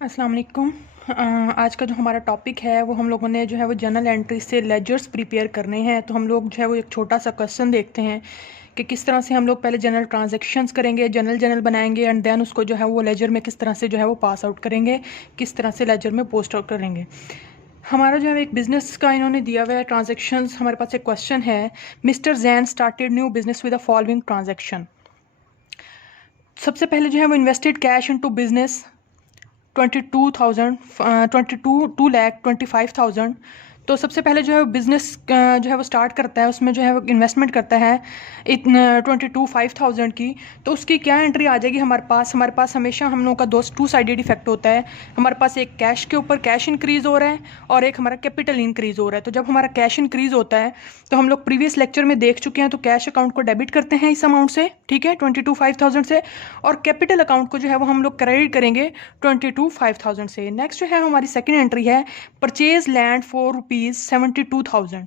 अस्सलाम वालेकुम। आज का जो हमारा टॉपिक है वो हम लोगों ने जो है वो जर्नल एंट्री से लेजर्स प्रिपेयर करने हैं। तो हम लोग जो है वो एक छोटा सा क्वेश्चन देखते हैं कि किस तरह से हम लोग पहले जनरल ट्रांजैक्शंस करेंगे, जर्नल बनाएंगे एंड देन उसको जो है वो लेजर में किस तरह से जो है वो पास आउट करेंगे, किस तरह से लेजर में पोस्ट आउट करेंगे। हमारा जो है एक बिजनेस का इन्होंने दिया हुआ है ट्रांजेक्शन्स। हमारे पास एक क्वेश्चन है, mister Jain started new business with the following transaction. सबसे पहले जो है वो इन्वेस्टेड कैश इनटू बिजनेस 2,25,000। तो सबसे पहले जो है बिज़नेस जो है वो स्टार्ट करता है, उसमें जो है वो इन्वेस्टमेंट करता है 22,500 की। तो उसकी क्या एंट्री आ जाएगी हमारे पास हमेशा हम लोगों का दोस्त टू साइडेड इफेक्ट होता है। हमारे पास एक कैश के ऊपर कैश इंक्रीज़ हो रहा है और एक हमारा कैपिटल इंक्रीज़ हो रहा है। तो जब हमारा कैश इंक्रीज़ होता है तो हम लोग प्रीवियस लेक्चर में देख चुके हैं, तो कैश अकाउंट को डेबिट करते हैं इस अमाउंट से, ठीक है, 22,500 से, और कैपिटल अकाउंट को जो है वो हम लोग क्रेडिट करेंगे 22,500 से। नेक्स्ट जो है हमारी सेकेंड एंट्री है, purchase land for ₹72,000।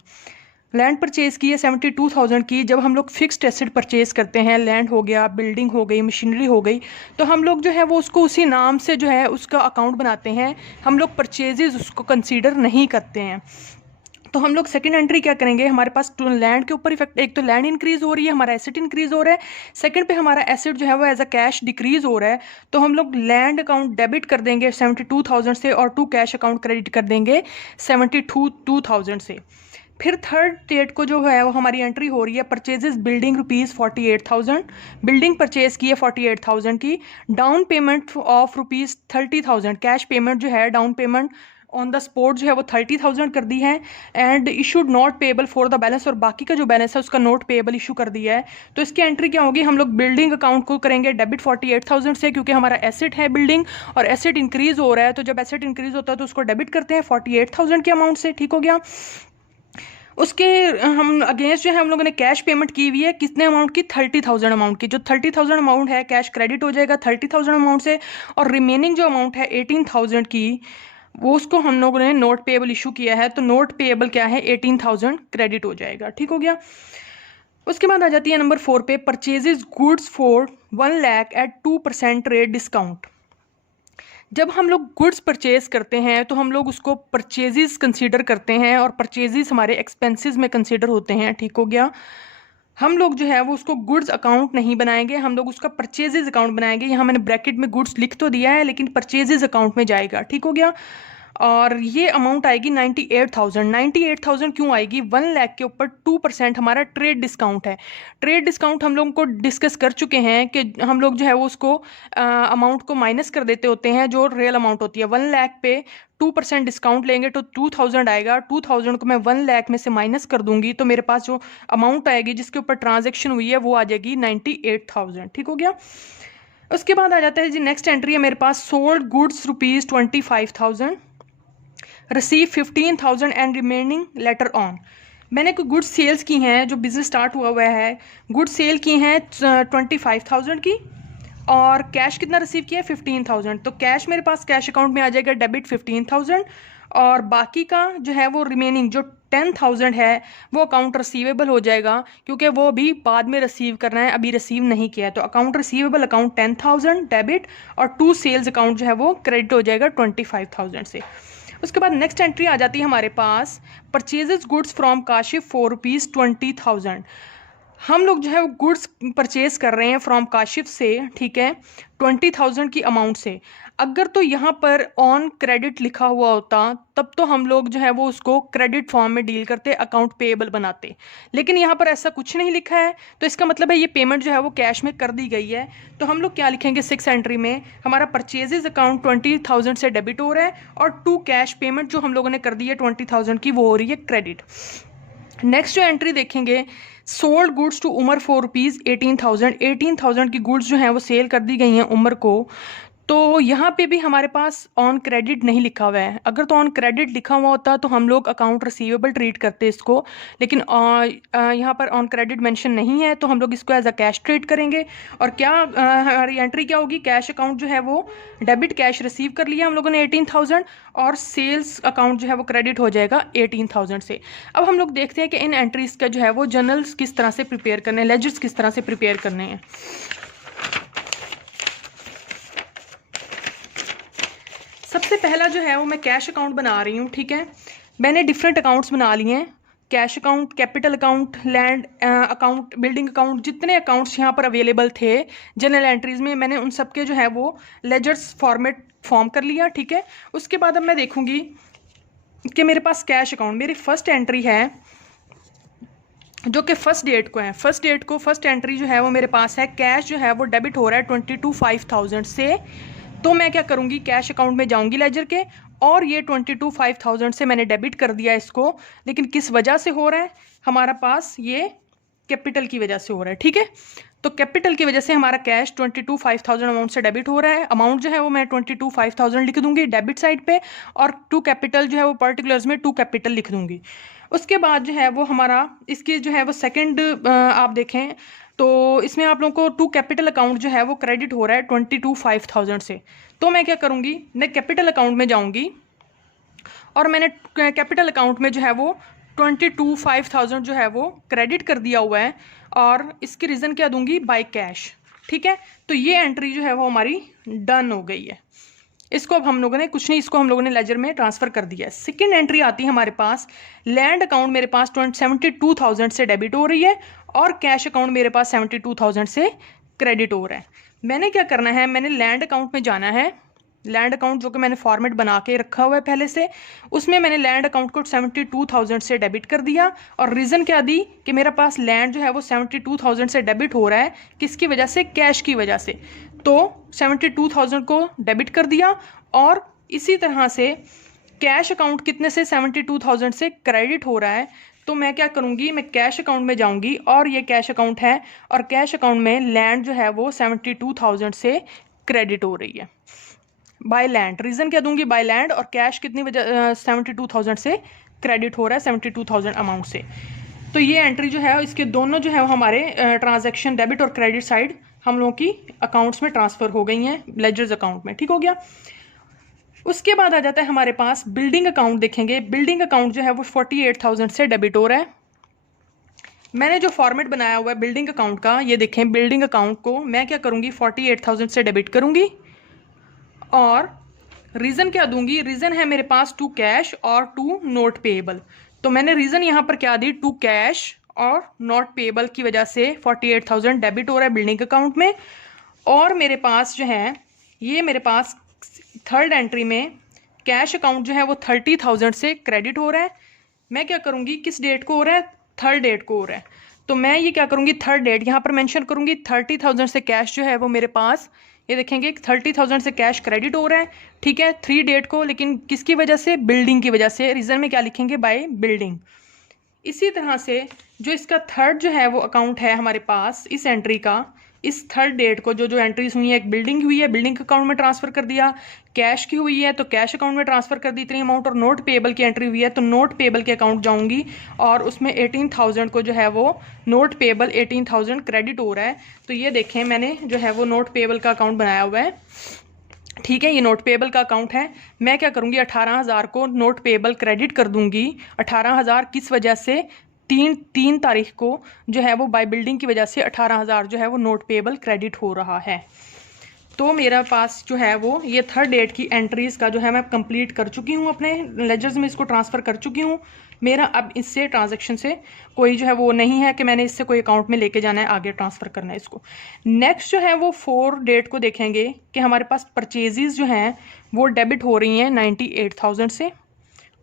Land purchase की है 72,000 की। जब हम लोग फिक्स्ड एसेट परचेज करते हैं, लैंड हो गया, बिल्डिंग हो गई, मशीनरी हो गई, तो हम लोग जो है वो उसको उसी नाम से जो है उसका अकाउंट बनाते हैं। हम लोग परचेजेज उसको कंसीडर नहीं करते हैं। तो हम लोग सेकंड एंट्री क्या करेंगे, हमारे पास लैंड के ऊपर इफेक्ट, एक तो लैंड इंक्रीज हो रही है, हमारा एसेट इंक्रीज हो रहा है, सेकंड पे हमारा एसेट जो है वो एज अ कैश डिक्रीज हो रहा है। तो हम लोग लैंड अकाउंट डेबिट कर देंगे 72,000 से और टू कैश अकाउंट क्रेडिट कर देंगे 72,000 से। फिर थर्ड डेट को जो है वो हमारी एंट्री हो रही है, परचेजेस बिल्डिंग ₹48,000। बिल्डिंग परचेज की है 48,000 की। Down payment of ₹30,000, cash payment जो है down payment on the spot जो है वो 30,000 कर दी है। And issued not payable for the balance, और बाकी का जो बैलेंस है उसका नोट पेएबल इशू कर दिया है। तो इसकी एंट्री क्या होगी, हम लोग बिल्डिंग अकाउंट को करेंगे डेबिट 48,000 से, क्योंकि हमारा एसेट है बिल्डिंग और एसेट इंक्रीज हो रहा है। तो जब एसेट इंक्रीज होता है तो उसको डेबिट करते हैं 48,000 के अमाउंट से, ठीक हो गया। उसके हम अगेंस्ट जो है हम लोगों ने कैश पेमेंट की हुई है कितने अमाउंट की, 30,000 अमाउंट की। जो 30,000 अमाउंट है कैश क्रेडिट हो जाएगा 30,000 अमाउंट से, और रिमेनिंग जो अमाउंट है 18,000 की, वो उसको हम लोगों ने नोट पेएबल इशू किया है। तो नोट पेएबल क्या है, 18,000 क्रेडिट हो जाएगा, ठीक हो गया। उसके बाद आ जाती है नंबर 4 पे, purchases goods for 1 lakh at 2% rate discount. जब हम लोग गुड्स परचेज करते हैं तो हम लोग उसको परचेजेस कंसीडर करते हैं, और परचेजेस हमारे एक्सपेंसेस में कंसीडर होते हैं, ठीक हो गया। हम लोग जो है वो उसको गुड्स अकाउंट नहीं बनाएंगे, हम लोग उसका परचेजेस अकाउंट बनाएंगे। यहाँ मैंने ब्रैकेट में गुड्स लिख तो दिया है लेकिन परचेजेस अकाउंट में जाएगा, ठीक हो गया। और ये अमाउंट आएगी 98,000। 98,000 क्यों आएगी, 1 लाख के ऊपर 2% हमारा ट्रेड डिस्काउंट है। ट्रेड डिस्काउंट हम लोगों को डिस्कस कर चुके हैं कि हम लोग जो है वो उसको अमाउंट को माइनस कर देते होते हैं जो रियल अमाउंट होती है। 1 लाख पे 2% डिस्काउंट लेंगे तो 2,000 आएगा। 2,000 को मैं 1 लाख में से माइनस कर दूंगी तो मेरे पास जो अमाउंट आएगी जिसके ऊपर ट्रांजेक्शन हुई है वो आ जाएगी 98,000, ठीक हो गया। उसके बाद आ जाता है जी नेक्स्ट एंट्री है मेरे पास, sold goods ₹25,000, receive 15,000 and remaining later on. मैंने कोई गुड्स सेल्स की हैं, जो बिजनेस स्टार्ट हुआ हुआ है, गुड्स सेल की हैं 25,000 की, और कैश कितना रिसीव किया है 15,000। तो कैश मेरे पास कैश अकाउंट में आ जाएगा डेबिट 15,000, और बाकी का जो है वो रिमेनिंग जो 10,000 है वो अकाउंट रिसीवेबल हो जाएगा, क्योंकि वो अभी बाद में रिसीव करना है, अभी रिसीव नहीं किया है। तो अकाउंट रिसीवेबल अकाउंट 10,000 डेबिट, और टू सेल्स अकाउंट जो है वो क्रेडिट हो जाएगा 25,000 से। उसके बाद नेक्स्ट एंट्री आ जाती है हमारे पास, purchases goods from Kashif for ₹20,000। हम लोग जो है वो गुड्स परचेज कर रहे हैं फ्रॉम काशिफ से, ठीक है, 20,000 की अमाउंट से। अगर तो यहाँ पर ऑन क्रेडिट लिखा हुआ होता तब तो हम लोग जो है वो उसको क्रेडिट फॉर्म में डील करते, अकाउंट पेएबल बनाते, लेकिन यहाँ पर ऐसा कुछ नहीं लिखा है। तो इसका मतलब है ये पेमेंट जो है वो कैश में कर दी गई है। तो हम लोग क्या लिखेंगे, 6 एंट्री में हमारा परचेजेज अकाउंट 20,000 से डेबिट हो रहा है, और टू कैश पेमेंट जो हम लोगों ने कर दी है 20,000 की वो हो रही है क्रेडिट। नेक्स्ट जो एंट्री देखेंगे, sold goods to Umar for ₹18,000। 18,000 की गुड्स जो हैं वो सेल कर दी गई हैं उमर को। तो यहाँ पे भी हमारे पास ऑन क्रेडिट नहीं लिखा हुआ है। अगर तो ऑन क्रेडिट लिखा हुआ होता तो हम लोग अकाउंट रिसीवेबल ट्रीट करते इसको, लेकिन यहाँ पर ऑन क्रेडिट मेंशन नहीं है तो हम लोग इसको एज अ कैश ट्रीट करेंगे। और क्या हमारी एंट्री क्या होगी, कैश अकाउंट जो है वो डेबिट कैश रिसीव कर लिया हम लोगों ने 18,000, और सेल्स अकाउंट जो है वो क्रेडिट हो जाएगा 18,000 से। अब हम लोग देखते हैं कि इन एंट्रीज का जो है वो जर्नल्स किस तरह से प्रिपेयर करने हैं, लेजर्स किस तरह से प्रिपेयर करने हैं। सबसे पहला जो है वो मैं कैश अकाउंट बना रही हूँ, ठीक है। मैंने डिफरेंट अकाउंट्स बना लिए हैं, cash account, capital account, land account, building account, जितने अकाउंट्स यहाँ पर अवेलेबल थे जनरल एंट्रीज में, मैंने उन सब के जो है वो लेजर्स फॉर्मेट फॉर्म कर लिया, ठीक है। उसके बाद अब मैं देखूंगी कि मेरे पास कैश अकाउंट, मेरी फर्स्ट एंट्री है जो कि फर्स्ट डेट को है। फर्स्ट डेट को फर्स्ट एंट्री जो है वो मेरे पास है, कैश जो है वो डेबिट हो रहा है 22,500 से। तो मैं क्या करूँगी, कैश अकाउंट में जाऊँगी लेजर के, और ये 22,500 से मैंने डेबिट कर दिया इसको। लेकिन किस वजह से हो रहा है, हमारा पास ये कैपिटल की वजह से हो रहा है, ठीक है। तो कैपिटल की वजह से हमारा कैश 22,500 अमाउंट से डेबिट हो रहा है। अमाउंट जो है वो मैं 22,500 लिख दूंगी डेबिट साइड पे, और टू कैपिटल जो है वो पर्टिकुलर्स में टू कैपिटल लिख दूंगी। उसके बाद जो है वो हमारा इसकी जो है वो सेकंड आप देखें तो इसमें आप लोगों को टू कैपिटल अकाउंट जो है वो क्रेडिट हो रहा है 22,500 से। तो मैं क्या करूँगी, मैं कैपिटल अकाउंट में जाऊँगी और मैंने कैपिटल अकाउंट में जो है वो 22,500 जो है वो क्रेडिट कर दिया हुआ है, और इसकी रीज़न क्या दूंगी, बाय कैश, ठीक है। तो ये एंट्री जो है वो हमारी डन हो गई है। इसको अब हम लोगों ने कुछ नहीं, इसको हम लोगों ने लेजर में ट्रांसफ़र कर दिया है। सेकेंड एंट्री आती है हमारे पास, लैंड अकाउंट मेरे पास 72,000 से डेबिट हो रही है, और कैश अकाउंट मेरे पास 72,000 से क्रेडिट हो रहा है। मैंने क्या करना है, मैंने लैंड अकाउंट में जाना है। लैंड अकाउंट जो कि मैंने फॉर्मेट बना के रखा हुआ है पहले से, उसमें मैंने लैंड अकाउंट को 72,000 से डेबिट कर दिया, और रीज़न क्या दी कि मेरा पास लैंड जो है वो 72,000 से डेबिट हो रहा है, किसकी वजह से, कैश की वजह से। तो 72,000 को डेबिट कर दिया, और इसी तरह से कैश अकाउंट कितने से, 72,000 से क्रेडिट हो रहा है। तो मैं क्या करूँगी, मैं कैश अकाउंट में जाऊँगी, और ये कैश अकाउंट है, और कैश अकाउंट में लैंड जो है वो 72,000 से क्रेडिट हो रही है बाय लैंड। रीज़न क्या दूंगी, बाय लैंड, और कैश कितनी वजह 72,000 से क्रेडिट हो रहा है 72,000 अमाउंट से। तो ये एंट्री जो है इसके दोनों जो है वो हमारे ट्रांजैक्शन डेबिट और क्रेडिट साइड हम लोगों की अकाउंट्स में ट्रांसफ़र हो गई हैं लेजर्स अकाउंट में, ठीक हो गया। उसके बाद आ जाता है हमारे पास बिल्डिंग अकाउंट। देखेंगे बिल्डिंग अकाउंट जो है वो 48,000 से डेबिट हो रहा है। मैंने जो फॉर्मेट बनाया हुआ है बिल्डिंग अकाउंट का, ये देखें, बिल्डिंग अकाउंट को मैं क्या करूँगी, 48,000 से डेबिट करूँगी, और रीज़न क्या दूंगी, रीज़न है मेरे पास टू कैश और टू नोट पेएबल। तो मैंने रीज़न यहाँ पर क्या दी, टू कैश और नॉट पेएबल की वजह से 48,000 डेबिट हो रहा है बिल्डिंग अकाउंट में। और मेरे पास जो है ये मेरे पास थर्ड एंट्री में कैश अकाउंट जो है वो 30,000 से क्रेडिट हो रहा है। मैं क्या करूँगी, किस डेट को हो रहा है, थर्ड डेट को हो रहा है। तो मैं ये क्या करूँगी, थर्ड डेट यहाँ पर मेंशन करूँगी। 30,000 से कैश जो है वो मेरे पास, ये देखेंगे 30,000 से कैश क्रेडिट हो रहा है, ठीक है, 3 डेट को। लेकिन किसकी वजह से, बिल्डिंग की वजह से। रीज़न में क्या लिखेंगे, बाय बिल्डिंग। इसी तरह से जो इसका थर्ड जो है वो अकाउंट है हमारे पास इस एंट्री का, इस थर्ड डेट को जो जो एंट्रीज हुई है, एक बिल्डिंग हुई है, बिल्डिंग अकाउंट में ट्रांसफ़र कर दिया, कैश की हुई है तो कैश अकाउंट में ट्रांसफ़र कर दी इतनी अमाउंट, और नोट पेएबल की एंट्री हुई है तो नोट पेएबल के अकाउंट जाऊंगी, और उसमें 18,000 को जो है वो नोट पेएबल 18,000 क्रेडिट हो रहा है। तो ये देखें मैंने जो है वो नोट पेएबल का अकाउंट बनाया हुआ है, ठीक है, ये नोट पेएबल का अकाउंट है। मैं क्या करूँगी, 18,000 को नोट पेएबल क्रेडिट कर दूंगी। 18,000 किस वजह से, तीन तारीख को जो है वो बाय बिल्डिंग की वजह से 18,000 जो है वो नोट पेएबल क्रेडिट हो रहा है। तो मेरा पास जो है वो ये थर्ड डेट की एंट्रीज़ का जो है मैं कंप्लीट कर चुकी हूँ, अपने लेजर्स में इसको ट्रांसफ़र कर चुकी हूँ। मेरा अब इससे ट्रांजैक्शन से कोई जो है वो नहीं है कि मैंने इससे कोई अकाउंट में लेके जाना है, आगे ट्रांसफ़र करना है इसको। नेक्स्ट जो है वो 4 डेट को देखेंगे कि हमारे पास परचेजेज़ जो हैं वो डेबिट हो रही हैं 98,000 से,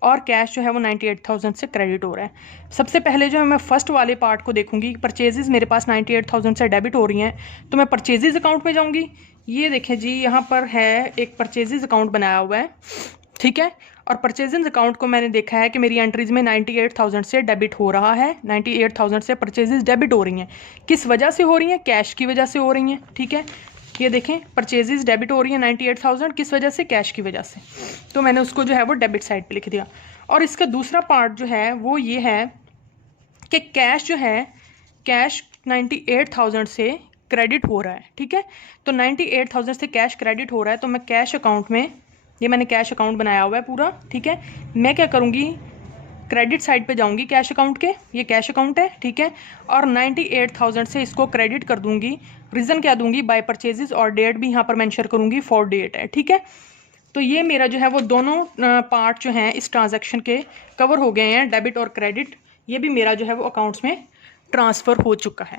और कैश जो है वो 98,000 से क्रेडिट हो रहा है। सबसे पहले जो है मैं फर्स्ट वाले पार्ट को देखूंगी, परचेजेज़ मेरे पास 98,000 से डेबिट हो रही हैं, तो मैं परचेजेज़ अकाउंट में जाऊंगी। ये देखें जी, यहाँ पर है एक परचेजेज़ अकाउंट बनाया हुआ है, ठीक है, और परचेजेज़ अकाउंट को मैंने देखा है कि मेरी एंट्रीज़ में 98,000 से डेबिट हो रहा है। 98,000 से परचेजेज़ डेबिट हो रही हैं, किस वजह से हो रही हैं, कैश की वजह से हो रही हैं, ठीक है। ये देखें परचेजेज़ डेबिट हो रही है 98,000, किस वजह से, कैश की वजह से। तो मैंने उसको जो है वो डेबिट साइड पे लिख दिया। और इसका दूसरा पार्ट जो है वो ये है कि कैश जो है, कैश 98,000 से क्रेडिट हो रहा है, ठीक है। तो 98,000 से कैश क्रेडिट हो रहा है, तो मैं कैश अकाउंट में, ये मैंने कैश अकाउंट बनाया हुआ है पूरा, ठीक है। मैं क्या करूँगी, क्रेडिट साइड पे जाऊंगी कैश अकाउंट के, ये कैश अकाउंट है, ठीक है, और 98,000 से इसको क्रेडिट कर दूंगी। रीज़न क्या दूंगी, बाय परचेजेस, और डेट भी यहाँ पर मेंशन करूंगी 4 डेट है, ठीक है। तो ये मेरा जो है वो दोनों पार्ट जो हैं इस ट्रांजैक्शन के कवर हो गए हैं, डेबिट और क्रेडिट। ये भी मेरा जो है वो अकाउंट्स में ट्रांसफ़र हो चुका है।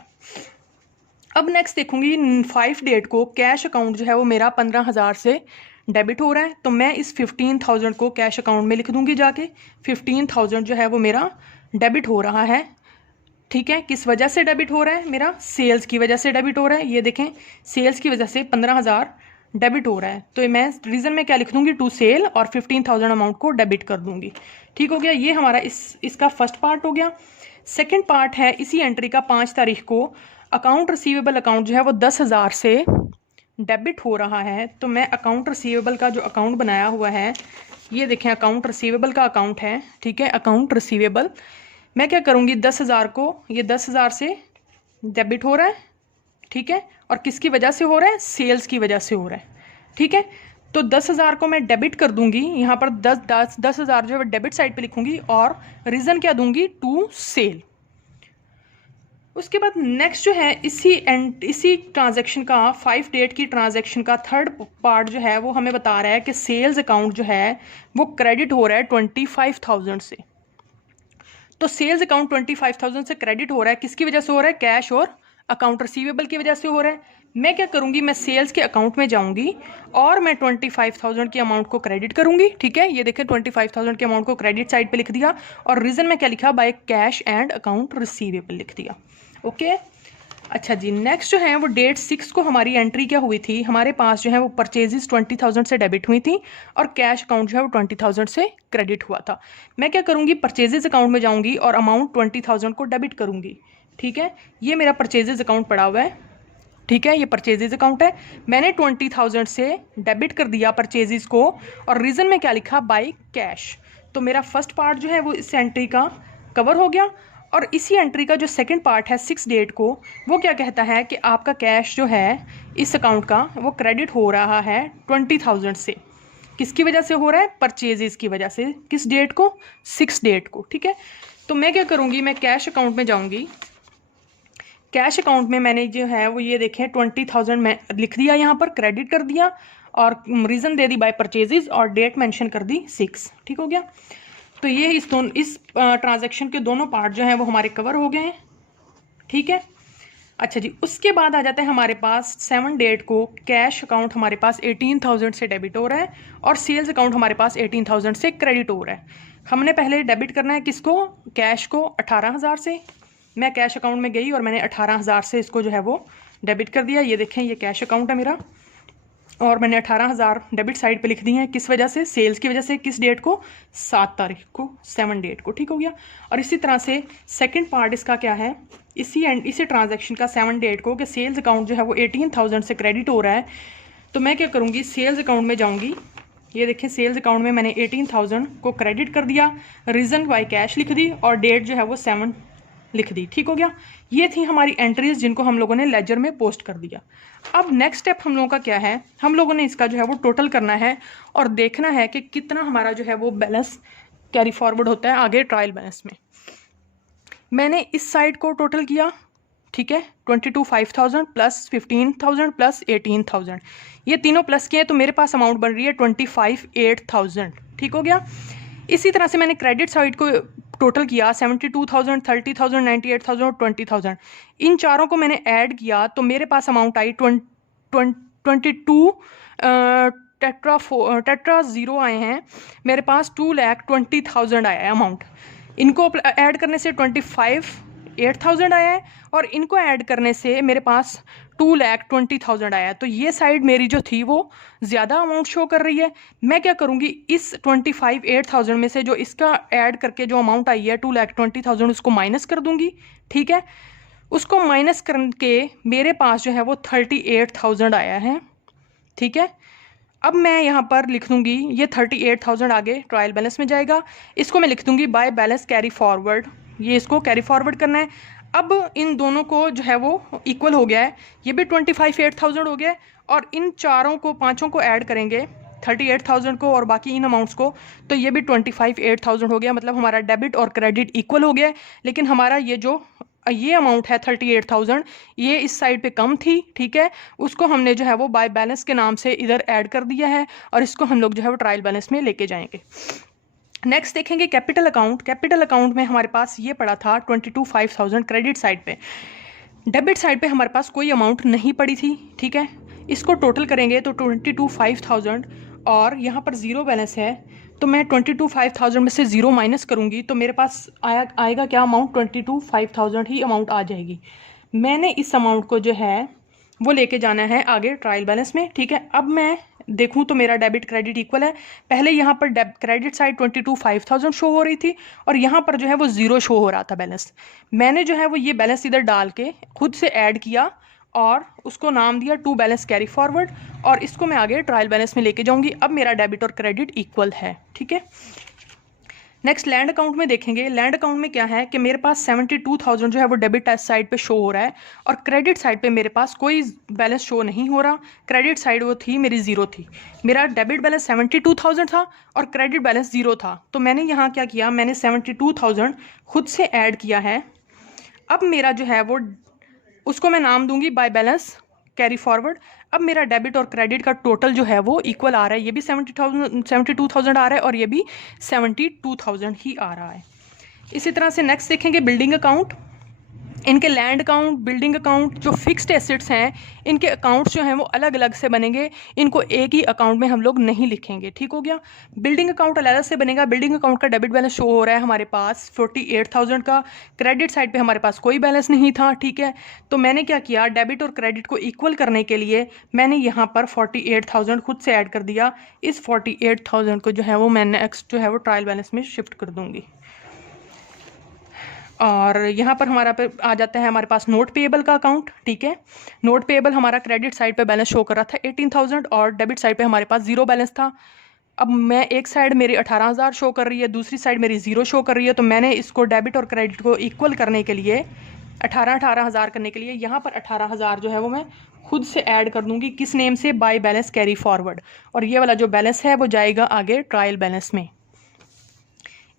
अब नेक्स्ट देखूंगी 5 डेट को कैश अकाउंट जो है वो मेरा 15,000 से डेबिट हो रहा है, तो मैं इस 15,000 को कैश अकाउंट में लिख दूंगी जाके। 15,000 जो है वो मेरा डेबिट हो रहा है, ठीक है। किस वजह से डेबिट हो रहा है? मेरा सेल्स की वजह से डेबिट हो रहा है। ये देखें, सेल्स की वजह से 15,000 डेबिट हो रहा है, तो मैं रीज़न में क्या लिख दूंगी, टू सेल, और 15,000 अमाउंट को डेबिट कर दूंगी। ठीक हो गया, ये हमारा इसका फर्स्ट पार्ट हो गया। सेकेंड पार्ट है इसी एंट्री का 5 तारीख को अकाउंट रिसीवेबल अकाउंट जो है वो 10,000 से डेबिट हो रहा है। तो मैं अकाउंट रिसीवेबल का जो अकाउंट बनाया हुआ है, ये देखें अकाउंट रिसीवेबल का अकाउंट है, ठीक है। अकाउंट रिसीवेबल मैं क्या करूँगी, 10,000 को, ये 10,000 से डेबिट हो रहा है, ठीक है। और किसकी वजह से हो रहा है? सेल्स की वजह से हो रहा है, ठीक है। तो 10,000 को मैं डेबिट कर दूंगी, यहाँ पर 10,000 जो है डेबिट साइड पे लिखूंगी, और रीज़न क्या दूंगी, टू सेल। उसके बाद नेक्स्ट जो है इसी ट्रांजैक्शन का 5 डेट की ट्रांजैक्शन का थर्ड पार्ट जो है वो हमें बता रहा है कि सेल्स अकाउंट जो है वो क्रेडिट हो रहा है 25,000 से। तो सेल्स अकाउंट 25,000 से क्रेडिट हो रहा है, किसकी वजह से हो रहा है? कैश और अकाउंट रिसीवेबल की वजह से हो रहा है। मैं क्या करूंगी, मैं सेल्स के अकाउंट में जाऊंगी और मैं 25,000 की अमाउंट को क्रेडिट करूंगी, ठीक है। ये देखें 25,000 के अमाउंट को क्रेडिट साइड पे लिख दिया, और रीजन में क्या लिखा, by cash and account receivable लिख दिया। ओके, अच्छा जी। नेक्स्ट जो है वो डेट 6 को हमारी एंट्री क्या हुई थी, हमारे पास जो है वो परचेजेस 20,000 से डेबिट हुई थी, और कैश अकाउंट जो है वो 20,000 से क्रेडिट हुआ था। मैं क्या करूँगी, परचेजेस अकाउंट में जाऊँगी और अमाउंट 20,000 को डेबिट करूँगी, ठीक है। ये मेरा परचेजेस अकाउंट पड़ा हुआ है, ठीक है। ये परचेजेस अकाउंट है, मैंने 20,000 से डेबिट कर दिया परचेजेस को, और रीज़न में क्या लिखा, बाय कैश। तो मेरा फर्स्ट पार्ट जो है वो इस एंट्री का कवर हो गया। और इसी एंट्री का जो सेकंड पार्ट है 6 डेट को, वो क्या कहता है कि आपका कैश जो है इस अकाउंट का वो क्रेडिट हो रहा है 20,000 से। किसकी वजह से हो रहा है? परचेजेस की वजह से। किस डेट को? 6 डेट को, ठीक है। तो मैं क्या करूँगी, मैं कैश अकाउंट में जाऊँगी। कैश अकाउंट में मैंने जो है वो ये देखें 20,000 मैं लिख दिया, यहाँ पर क्रेडिट कर दिया, और reason they the by purchases, और डेट मेंशन कर दी 6, ठीक हो गया। तो ये इस ट्रांजैक्शन के दोनों पार्ट जो हैं वो हमारे कवर हो गए हैं, ठीक है। अच्छा जी, उसके बाद आ जाता है हमारे पास 7 डेट को कैश अकाउंट हमारे पास 18,000 से डेबिट हो रहा है, और सेल्स अकाउंट हमारे पास 18,000 से क्रेडिट हो रहा है। हमने पहले डेबिट करना है किसको? कैश को 18,000 से। मैं कैश अकाउंट में गई और मैंने 18,000 से इसको जो है वो डेबिट कर दिया। ये देखें, ये कैश अकाउंट है मेरा, और मैंने 18,000 डेबिट साइड पे लिख दी हैं, किस वजह से? सेल्स की वजह से। किस डेट को? 7 तारीख को, 7 डेट को, ठीक हो गया। और इसी तरह से सेकंड पार्ट इसका क्या है, इसी ट्रांजैक्शन का 7 डेट को, कि सेल्स अकाउंट जो है वो 18,000 से क्रेडिट हो रहा है। तो मैं क्या करूँगी, सेल्स अकाउंट में जाऊँगी। ये देखें, सेल्स अकाउंट में मैंने 18,000 को क्रेडिट कर दिया, रीज़न बाय कैश लिख दी, और डेट जो है वो 7 लिख दी, ठीक हो गया। ये थी हमारी एंट्रीज जिनको हम लोगों ने लेजर में पोस्ट कर दिया। अब नेक्स्ट स्टेप हम लोगों का क्या है, हम लोगों ने इसका जो है वो टोटल करना है, और देखना है कि कितना हमारा जो है वो बैलेंस कैरी फॉरवर्ड होता है आगे ट्रायल बैलेंस में। मैंने इस साइड को टोटल किया, ठीक है, 22,500 प्लस 15,000 प्लस 18,000, ये तीनों प्लस किए, तो मेरे पास अमाउंट बन रही है 25,800, ठीक हो गया। इसी तरह से मैंने क्रेडिट साइड को टोटल किया, 72,000, 30,000, 98,000 और 20,000। इन चारों को मैंने ऐड किया, तो मेरे पास अमाउंट आई 22 टेट्रा ज़ीरो आए हैं, मेरे पास 2,20,000 आया है अमाउंट। इनको ऐड करने से 25,800 आया है, और इनको ऐड करने से मेरे पास 2,20,000 आया। तो ये साइड मेरी जो थी वो ज़्यादा अमाउंट शो कर रही है। मैं क्या करूँगी, इस 25,800 में से जो इसका ऐड करके जो अमाउंट आई है 2,20,000, उसको माइनस कर दूँगी, ठीक है। उसको माइनस करके मेरे पास जो है वो 38,000 आया है, ठीक है। अब मैं यहाँ पर लिख दूँगी, ये 38,000 आगे ट्रायल बैलेंस में जाएगा, इसको मैं लिख दूँगी बाय बैलेंस कैरी फॉरवर्ड। ये इसको कैरी फॉरवर्ड करना है। अब इन दोनों को जो है वो इक्वल हो गया है, ये भी 25,800 हो गया है, और इन चारों को, पांचों को ऐड करेंगे 38,000 को और बाकी इन अमाउंट्स को, तो ये भी 25,800 हो गया। मतलब हमारा डेबिट और क्रेडिट इक्वल हो गया है, लेकिन हमारा ये जो ये अमाउंट है 38,000, ये इस साइड पे कम थी, ठीक है, उसको हमने जो है वो बाय बैलेंस के नाम से इधर ऐड कर दिया है और इसको हम लोग जो है वो ट्रायल बैलेंस में लेके जाएंगे। नेक्स्ट देखेंगे कैपिटल अकाउंट। कैपिटल अकाउंट में हमारे पास ये पड़ा था 22,500 क्रेडिट साइड पे। डेबिट साइड पे हमारे पास कोई अमाउंट नहीं पड़ी थी, ठीक है। इसको टोटल करेंगे तो 22,500 और यहाँ पर ज़ीरो बैलेंस है, तो मैं 22,500 में से ज़ीरो माइनस करूँगी तो मेरे पास आएगा क्या अमाउंट, 22,500 ही अमाउंट आ जाएगी। मैंने इस अमाउंट को जो है वो लेके जाना है आगे ट्रायल बैलेंस में, ठीक है। अब मैं देखूं तो मेरा डेबिट क्रेडिट इक्वल है। पहले यहाँ पर क्रेडिट साइड 22,500 शो हो रही थी और यहाँ पर जो है वो ज़ीरो शो हो रहा था बैलेंस। मैंने जो है वो ये बैलेंस इधर डाल के खुद से ऐड किया और उसको नाम दिया टू बैलेंस कैरी फॉरवर्ड, और इसको मैं आगे ट्रायल बैलेंस में लेके जाऊंगी। अब मेरा डेबिट और क्रेडिट इक्वल है, ठीक है। नेक्स्ट लैंड अकाउंट में देखेंगे। लैंड अकाउंट में क्या है कि मेरे पास 72,000 जो है वो डेबिट साइड पे शो हो रहा है और क्रेडिट साइड पे मेरे पास कोई बैलेंस शो नहीं हो रहा। क्रेडिट साइड वो थी मेरी ज़ीरो थी। मेरा डेबिट बैलेंस 72,000 था और क्रेडिट बैलेंस ज़ीरो था, तो मैंने यहाँ क्या किया, मैंने 72,000 खुद से ऐड किया है। अब मेरा जो है वो उसको मैं नाम दूंगी बाय बैलेंस कैरी फॉरवर्ड। अब मेरा डेबिट और क्रेडिट का टोटल जो है वो इक्वल आ रहा है। ये भी 72,000 आ रहा है और ये भी 72,000 ही आ रहा है। इसी तरह से नेक्स्ट देखेंगे बिल्डिंग अकाउंट। इनके लैंड अकाउंट, बिल्डिंग अकाउंट जो फिक्स्ड एसेट्स हैं, इनके अकाउंट्स जो हैं वो अलग अलग से बनेंगे। इनको एक ही अकाउंट में हम लोग नहीं लिखेंगे, ठीक हो गया। बिल्डिंग अकाउंट अलग से बनेगा। बिल्डिंग अकाउंट का डेबिट बैलेंस शो हो रहा है हमारे पास 48,000 का। क्रेडिट साइड पे हमारे पास कोई बैलेंस नहीं था, ठीक है। तो मैंने क्या किया, डेबिट और क्रेडिट को इक्वल करने के लिए मैंने यहाँ पर 48,000 खुद से ऐड कर दिया। इस 48,000 को जो है वो मैं नेक्स्ट जो है वो ट्रायल बैलेंस में शिफ्ट कर दूँगी। और यहाँ पर हमारा पे आ जाता है हमारे पास नोट पेएबल का अकाउंट, ठीक है। नोट पेएबल हमारा क्रेडिट साइड पे बैलेंस शो कर रहा था 18,000 और डेबिट साइड पे हमारे पास ज़ीरो बैलेंस था। अब मैं एक साइड मेरी 18,000 शो कर रही है, दूसरी साइड मेरी ज़ीरो शो कर रही है, तो मैंने इसको डेबिट और क्रेडिट को इक्वल करने के लिए 18,000 करने के लिए यहाँ पर 18,000 जो है वो मैं खुद से ऐड कर दूँगी। किस नेम से, बाय बैलेंस कैरी फॉरवर्ड, और ये वाला जो बैलेंस है वो जाएगा आगे ट्रायल बैलेंस में।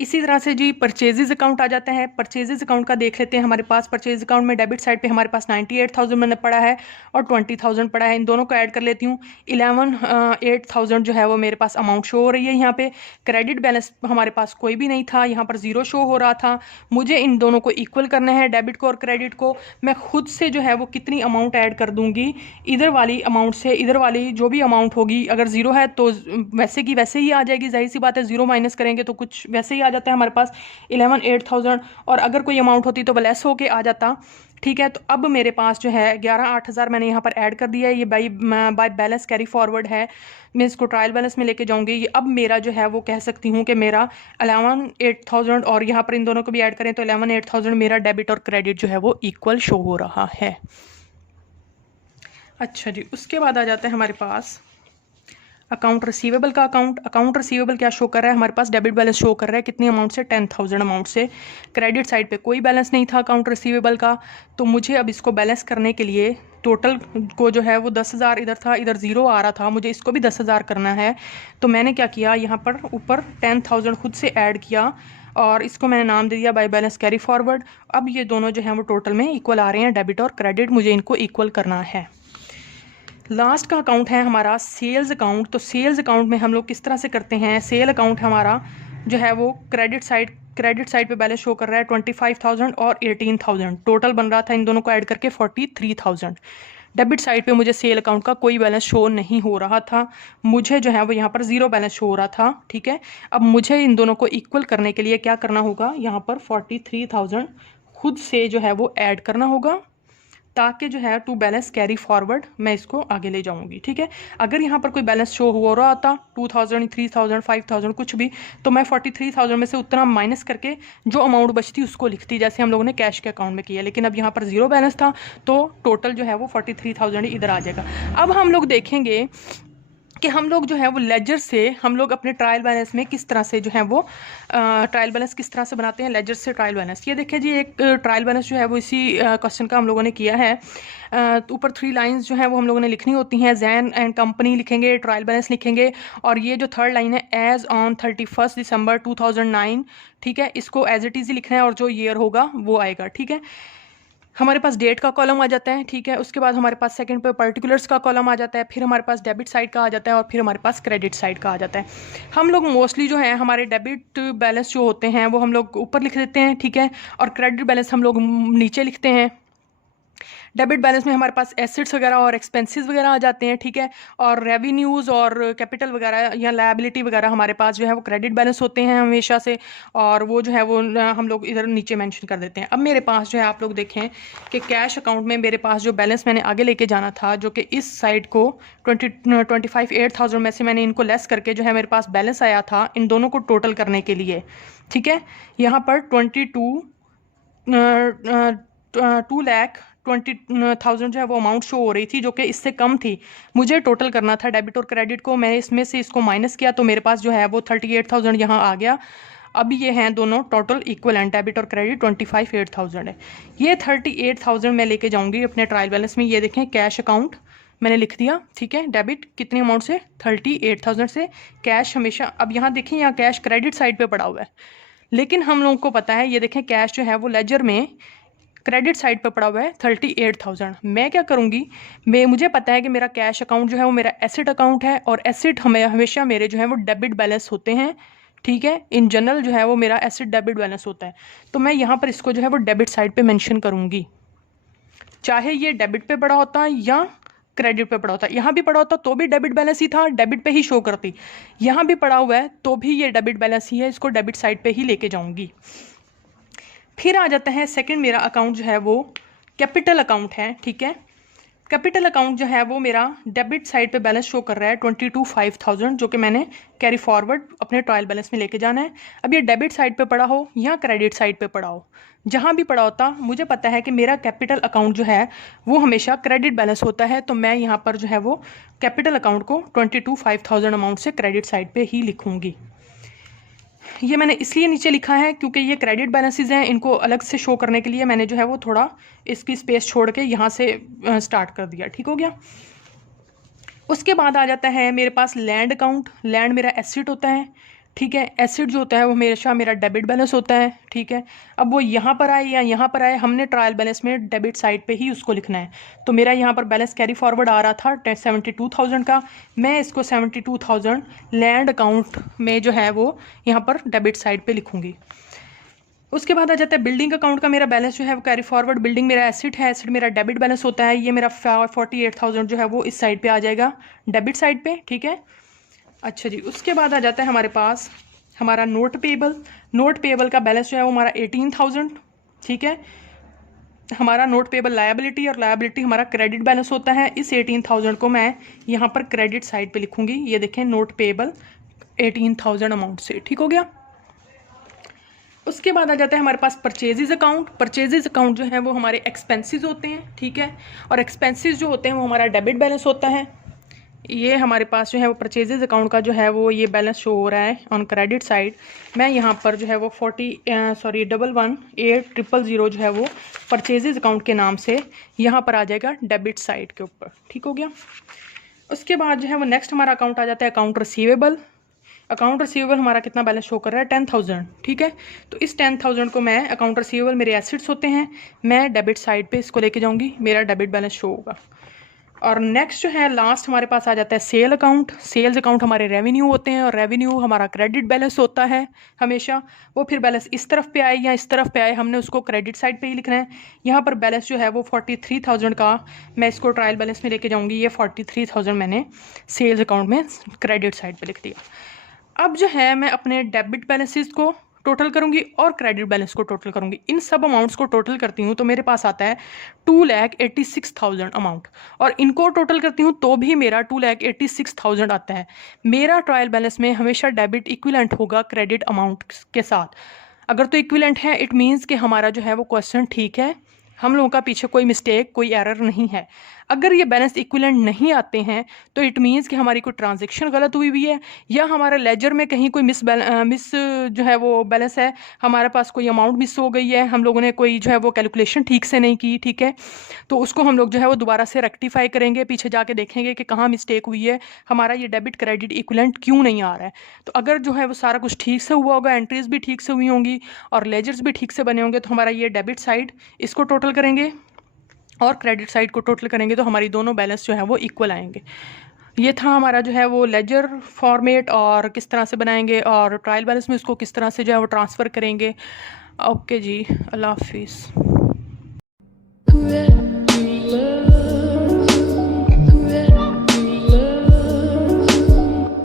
इसी तरह से जी परचेजेज अकाउंट आ जाता है। परचेजेज अकाउंट का देख लेते हैं। हमारे पास परचेज अकाउंट में डेबिट साइड पे हमारे पास 98,000 मैंने पड़ा है और 20,000 पड़ा है। इन दोनों को ऐड कर लेती हूँ। 11,800 जो है वो मेरे पास अमाउंट शो हो रही है यहाँ पे। क्रेडिट बैलेंस हमारे पास कोई भी नहीं था, यहाँ पर ज़ीरो शो हो रहा था। मुझे इन दोनों को इक्वल करना है, डेबिट को और क्रेडिट को। मैं खुद से जो है वो कितनी अमाउंट ऐड कर दूँगी, इधर वाली अमाउंट से इधर वाली जो भी अमाउंट होगी, अगर ज़ीरो है तो वैसे की वैसे ही आ जाएगी, जाहिर सी बात है। ज़ीरो माइनस करेंगे तो कुछ वैसे ही आ जाता है हमारे पास 11,800, और अगर कोई अमाउंट होती तो वो लेस होके आ जाता, ठीक है। तो अब मेरे पास जो है 11,800 मैंने यहाँ पर ऐड कर दिया है। ये बाय बैलेंस कैरी फॉरवर्ड है, मैं इसको ट्रायल बैलेंस में लेके जाऊंगी। ये अब मेरा जो है वो कह सकती हूँ कि मेरा 11,800, और यहाँ पर इन दोनों को भी ऐड करें तो 11,800 मेरा डेबिट और क्रेडिट जो है वो इक्वल शो हो रहा है। अच्छा जी, उसके बाद आ जाता है हमारे पास अकाउंट रिसीवेबल का अकाउंट। अकाउंट रिसीवेबल क्या शो कर रहा है हमारे पास, डेबिट बैलेंस शो कर रहा है कितनी अमाउंट से, 10,000 अमाउंट से। क्रेडिट साइड पे कोई बैलेंस नहीं था अकाउंट रिसीवेबल का, तो मुझे अब इसको बैलेंस करने के लिए टोटल को जो है वो 10,000 इधर था, इधर ज़ीरो आ रहा था, मुझे इसको भी 10,000 करना है। तो मैंने क्या किया, यहाँ पर ऊपर 10,000 खुद से ऐड किया और इसको मैंने नाम दे दिया बाय बैलेंस कैरी फॉरवर्ड। अब ये दोनों जो हैं वो टोटल में इक्वल आ रहे हैं, डेबिट और क्रेडिट, मुझे इनको इक्वल करना है। लास्ट का अकाउंट है हमारा सेल्स अकाउंट। तो सेल्स अकाउंट में हम लोग किस तरह से करते हैं, सेल अकाउंट हमारा जो है वो क्रेडिट साइड पे बैलेंस शो कर रहा है 25,000 और 18,000, टोटल बन रहा था इन दोनों को ऐड करके 43,000। डेबिट साइड पे मुझे सेल अकाउंट का कोई बैलेंस शो नहीं हो रहा था, मुझे जो है वो यहाँ पर ज़ीरो बैलेंस शो हो रहा था, ठीक है। अब मुझे इन दोनों को इक्वल करने के लिए क्या करना होगा, यहाँ पर 43,000 खुद से जो है वो ऐड करना होगा, ताकि जो है टू बैलेंस कैरी फॉरवर्ड मैं इसको आगे ले जाऊंगी, ठीक है। अगर यहाँ पर कोई बैलेंस शो हो रहा था 2,000, 3,000, 5,000 कुछ भी, तो मैं 43,000 में से उतना माइनस करके जो अमाउंट बचती उसको लिखती, जैसे हम लोगों ने कैश के अकाउंट में किया। लेकिन अब यहाँ पर ज़ीरो बैलेंस था तो टोटल जो है वो 43,000 इधर आ जाएगा। अब हम लोग देखेंगे कि हम लोग जो है वो लेजर से हम लोग अपने ट्रायल बैलेंस में किस तरह से जो है वो ट्रायल बैलेंस किस तरह से बनाते हैं, लेजर से ट्रायल बैलेंस। ये देखिए जी, एक ट्रायल बैलेंस जो है वो इसी क्वेश्चन का हम लोगों ने किया है। तो ऊपर 3 लाइंस जो है वो हम लोगों ने लिखनी होती हैं, जैन एंड कंपनी लिखेंगे, ट्रायल बैलेंस लिखेंगे, और ये जो थर्ड लाइन है एज ऑन 31 दिसंबर 2009, ठीक है, इसको एज इट इज़ ही लिखना है और जो ईयर होगा वो आएगा, ठीक है। हमारे पास डेट का कॉलम आ जाता है, ठीक है। उसके बाद हमारे पास सेकंड पे पर्टिकुलर्स का कॉलम आ जाता है, फिर हमारे पास डेबिट साइड का आ जाता है और फिर हमारे पास क्रेडिट साइड का आ जाता है। हम लोग मोस्टली जो है हमारे डेबिट बैलेंस जो होते हैं वो हम लोग ऊपर लिख देते हैं, ठीक है, और क्रेडिट बैलेंस हम लोग नीचे लिखते हैं। डेबिट बैलेंस में हमारे पास एसेट्स वगैरह और एक्सपेंसेस वगैरह आ जाते हैं, ठीक है, और रेवेन्यूज़ और कैपिटल वगैरह या लायबिलिटी वगैरह हमारे पास जो है वो क्रेडिट बैलेंस होते हैं हमेशा से, और वो जो है वो हम लोग इधर नीचे मेंशन कर देते हैं। अब मेरे पास जो है आप लोग देखें कि कैश अकाउंट में मेरे पास जो बैलेंस मैंने आगे लेके जाना था, जो कि इस साइड को 25,8,000 में से मैंने इनको लेस करके जो है मेरे पास बैलेंस आया था इन दोनों को टोटल करने के लिए, ठीक है। यहाँ पर 2,20,000 जो है वो अमाउंट शो हो रही थी, जो कि इससे कम थी। मुझे टोटल करना था डेबिट और क्रेडिट को, मैंने इसमें से इसको माइनस किया तो मेरे पास जो है वो 38,000 यहाँ आ गया। अब ये हैं दोनों टोटल इक्वल हैं, डेबिट और क्रेडिट 25,8,000 है। ये 38,000 मैं लेके जाऊंगी अपने ट्रायल बैलेंस में। ये देखें कैश अकाउंट मैंने लिख दिया, ठीक है। डेबिट कितने अमाउंट से, 38,000 से। कैश हमेशा, अब यहाँ देखें यहाँ कैश क्रेडिट साइड पे पड़ा हुआ है, लेकिन हम लोगों को पता है, ये देखें कैश जो है वो लेजर में क्रेडिट साइड पे पड़ा हुआ है 38,000। मैं क्या करूँगी, मुझे पता है कि मेरा कैश अकाउंट जो है वो मेरा एसेट अकाउंट है, और एसेट हमेशा मेरे जो है वो डेबिट बैलेंस होते हैं, ठीक है। इन जनरल जो है वो मेरा एसेट डेबिट बैलेंस होता है, तो मैं यहाँ पर इसको जो है वो डेबिट साइड पे मेंशन करूँगी, चाहे ये डेबिट पे पड़ा होता या क्रेडिट पे पड़ा होता। यहाँ भी पड़ा होता तो भी डेबिट बैलेंस ही था, डेबिट पे ही शो करती। यहाँ भी पड़ा हुआ है तो भी ये डेबिट बैलेंस ही है, इसको डेबिट साइड पे ही लेके जाऊँगी। फिर आ जाता है सेकंड, मेरा अकाउंट जो है वो कैपिटल अकाउंट है, ठीक है। कैपिटल अकाउंट जो है वो मेरा डेबिट साइड पे बैलेंस शो कर रहा है 22,500, जो कि मैंने कैरी फॉरवर्ड अपने ट्रायल बैलेंस में लेके जाना है। अब ये डेबिट साइड पे पड़ा हो या क्रेडिट साइड पे पड़ा हो, जहाँ भी पड़ा होता, मुझे पता है कि मेरा कैपिटल अकाउंट जो है वो हमेशा क्रेडिट बैलेंस होता है, तो मैं यहाँ पर जो है वो कैपिटल अकाउंट को 22,500 अमाउंट से क्रेडिट साइड पे ही लिखूँगी। ये मैंने इसलिए नीचे लिखा है क्योंकि ये क्रेडिट बैलेंसेस हैं, इनको अलग से शो करने के लिए मैंने जो है वो थोड़ा इसकी स्पेस छोड़ के यहाँ से स्टार्ट कर दिया, ठीक हो गया। उसके बाद आ जाता है मेरे पास लैंड अकाउंट। लैंड मेरा एसेट होता है, ठीक है। एसेट जो होता है वो हमेशा मेरा डेबिट बैलेंस होता है, ठीक है। अब वो यहाँ पर आए या यहाँ पर आए, हमने ट्रायल बैलेंस में डेबिट साइड पे ही उसको लिखना है। तो मेरा यहाँ पर बैलेंस कैरी फॉरवर्ड आ रहा था 72,000 का, मैं इसको 72,000 लैंड अकाउंट में जो है वो यहाँ पर डेबिट साइड पे लिखूँगी। उसके बाद आ जाता है बिल्डिंग अकाउंट का मेरा बैलेंस जो है वो कैरी फॉरवर्ड। बिल्डिंग मेरा एसेट है, एसेट मेरा डेबिट बैलेंस होता है। ये मेरा 48,000 जो है वो इस साइड पे आ जाएगा, डेबिट साइड पे, ठीक है। अच्छा जी, उसके बाद आ जाता है हमारे पास हमारा नोट पेबल। नोट पेबल का बैलेंस जो है वो हमारा 18,000, ठीक है। हमारा नोट पेबल लायबिलिटी, और लायबिलिटी हमारा क्रेडिट बैलेंस होता है। इस 18,000 को मैं यहाँ पर क्रेडिट साइड पे लिखूँगी। ये देखें नोट पेबल 18,000 अमाउंट से, ठीक हो गया। उसके बाद आ जाता है हमारे पास परचेजेज अकाउंट। परचेजेज अकाउंट जो है वो हमारे एक्सपेंसेस होते हैं, ठीक है, और एक्सपेंसेस जो होते हैं वो हमारा डेबिट बैलेंस होता है। ये हमारे पास जो है वो परचेजेज अकाउंट का जो है वो ये बैलेंस शो हो रहा है ऑन क्रेडिट साइड। मैं यहाँ पर जो है वो 11,800 जो है वो परचेजेज अकाउंट के नाम से यहाँ पर आ जाएगा डेबिट साइड के ऊपर, ठीक हो गया। उसके बाद जो है वो नेक्स्ट हमारा अकाउंट आ जाता है अकाउंट रिसीवेबल। अकाउंट रिसीवेबल हमारा कितना बैलेंस शो कर रहा है, 10,000, ठीक है। तो इस 10,000 को मैं, अकाउंट रिसीवेबल मेरे एसेट्स होते हैं, मैं डेबिट साइड पे इसको लेके जाऊंगी, मेरा डेबिट बैलेंस शो होगा। और नेक्स्ट जो है लास्ट हमारे पास आ जाता है सेल अकाउंट। सेल्स अकाउंट हमारे रेवेन्यू होते हैं, और रेवेन्यू हमारा क्रेडिट बैलेंस होता है हमेशा। वो फिर बैलेंस इस तरफ पे आए या इस तरफ पे आए, हमने उसको क्रेडिट साइड पे ही लिखना है। यहाँ पर बैलेंस जो है वो 43,000 का मैं इसको ट्रायल बैलेंस में लेके जाऊँगी। ये 43,000 मैंने सेल्स अकाउंट में क्रेडिट साइड पर लिख दिया। अब जो है मैं अपने डेबिट बैलेंसेस को टोटल करूंगी और क्रेडिट बैलेंस को टोटल करूंगी। इन सब अमाउंट्स को टोटल करती हूँ तो मेरे पास आता है 2,86,000 अमाउंट, और इनको टोटल करती हूँ तो भी मेरा 2,86,000 आता है। मेरा ट्रायल बैलेंस में हमेशा डेबिट इक्विवेलेंट होगा क्रेडिट अमाउंट के साथ। अगर तो इक्विवेलेंट है, इट मीन्स कि हमारा जो है वो क्वेश्चन ठीक है, हम लोगों का पीछे कोई मिस्टेक, कोई एरर नहीं है। अगर ये बैलेंस इक्विवेलेंट नहीं आते हैं तो इट मीन्स कि हमारी कोई ट्रांजैक्शन गलत हुई हुई है, या हमारे लेजर में कहीं कोई मिस जो है वो बैलेंस है, हमारे पास कोई अमाउंट मिस हो गई है, हम लोगों ने कोई जो है वो कैलकुलेशन ठीक से नहीं की, ठीक है। तो उसको हम लोग जो है वो दोबारा से रेक्टिफाई करेंगे, पीछे जाके देखेंगे कि कहाँ मिस्टेक हुई है, हमारा ये डेबिट क्रेडिट इक्विवेलेंट क्यों नहीं आ रहा है। तो अगर जो है वो सारा कुछ ठीक से हुआ होगा, एंट्रीज भी ठीक से हुई होंगी और लेजर्स भी ठीक से बने होंगे, तो हमारा ये डेबिट साइड, इसको टोटल टोटल करेंगे और क्रेडिट साइड को टोटल करेंगे तो हमारी दोनों बैलेंस जो है वो इक्वल आएंगे। ये था हमारा जो है वो लेजर फॉर्मेट और किस तरह से बनाएंगे और ट्रायल बैलेंस में उसको किस तरह से जो है वो ट्रांसफ़र करेंगे। ओके जी, अल्लाह हाफिज़।